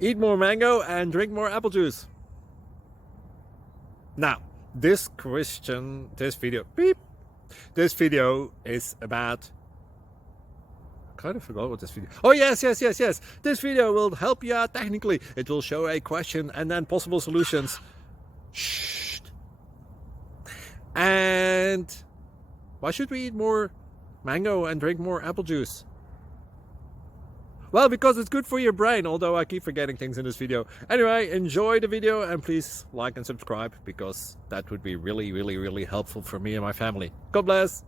Eat more mango and drink more apple juice. Now, this video is about, I kind of forgot what this video. Oh, yes. This video will help you out technically. It will show a question and then possible solutions. Shh. And why should we eat more mango and drink more apple juice? Well, because it's good for your brain, although I keep forgetting things in this video. Anyway, enjoy the video and please like and subscribe, because that would be really helpful for me and my family. God bless!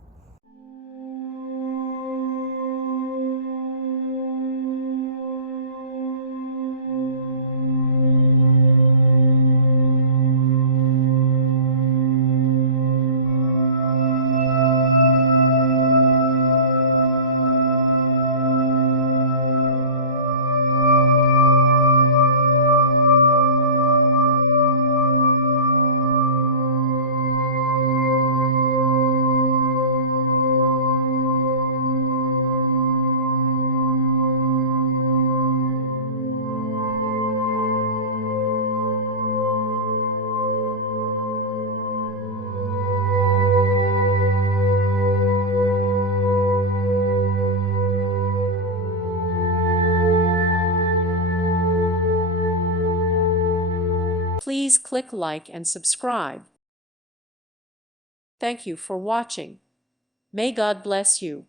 Please click like and subscribe. Thank you for watching. May God bless you.